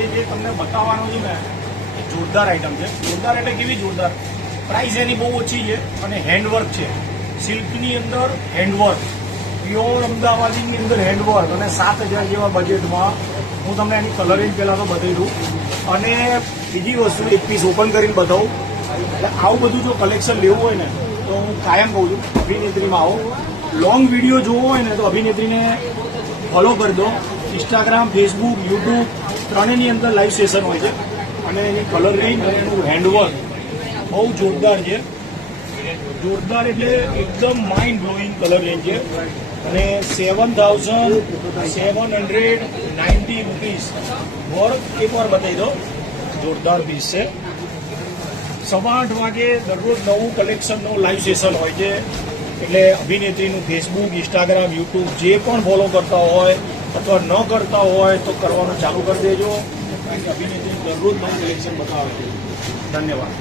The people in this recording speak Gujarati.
આજે જે તમને બતાવવાનો છું ને એ જોરદાર આઈટમ છે. જોરદાર એટલે કેવી જોરદાર, પ્રાઇસ એની બહુ ઓછી છે અને હેન્ડવર્ક છે. સિલ્કની અંદર હેન્ડવર્ક, પ્યોર અમદાવાદની અંદર હેન્ડવર્ક અને 7,000 જેવા બજેટમાં હું તમને એની કલરિંગ પહેલાં તો બતાવી દઉં. અને બીજી વસ્તુ એક પીસ ઓપન કરીને બતાવું. એટલે આવું બધું જો કલેક્શન લેવું હોય ને તો હું કાયમ કહું છું અભિનેત્રીમાં આવો. લોંગ વિડીયો જોવો હોય ને તો અભિનેત્રીને ફોલો કરી દો. ઇન્સ્ટાગ્રામ, ફેસબુક, યુટ્યુબ ત્રણેયની અંદર લાઈવ સેશન હોય છે અને એની કલરિંગ અને એનું હેન્ડવર્ક બહુ જોરદાર છે. જોરદાર એટલે એકદમ માઇન્ડ બ્લોઈંગ કલર રેન્જ છે અને 7,790 રૂપીસ. વર્ક એકવાર બતાવી દો, જોરદાર પીસ છે. 8:15 વાગે દરરોજ નવું કલેક્શનનું લાઈવ સેશન હોય છે. એટલે અભિનેત્રીનું ફેસબુક, ઇન્સ્ટાગ્રામ, યુટ્યુબ જે પણ ફોલો કરતા હોય અથવા ન કરતા હોય તો કરવાનું ચાલુ કરી દેજો, કારણ કે અભિનેત્રી દરરોજ નવું કલેક્શન બતાવે છે. ધન્યવાદ.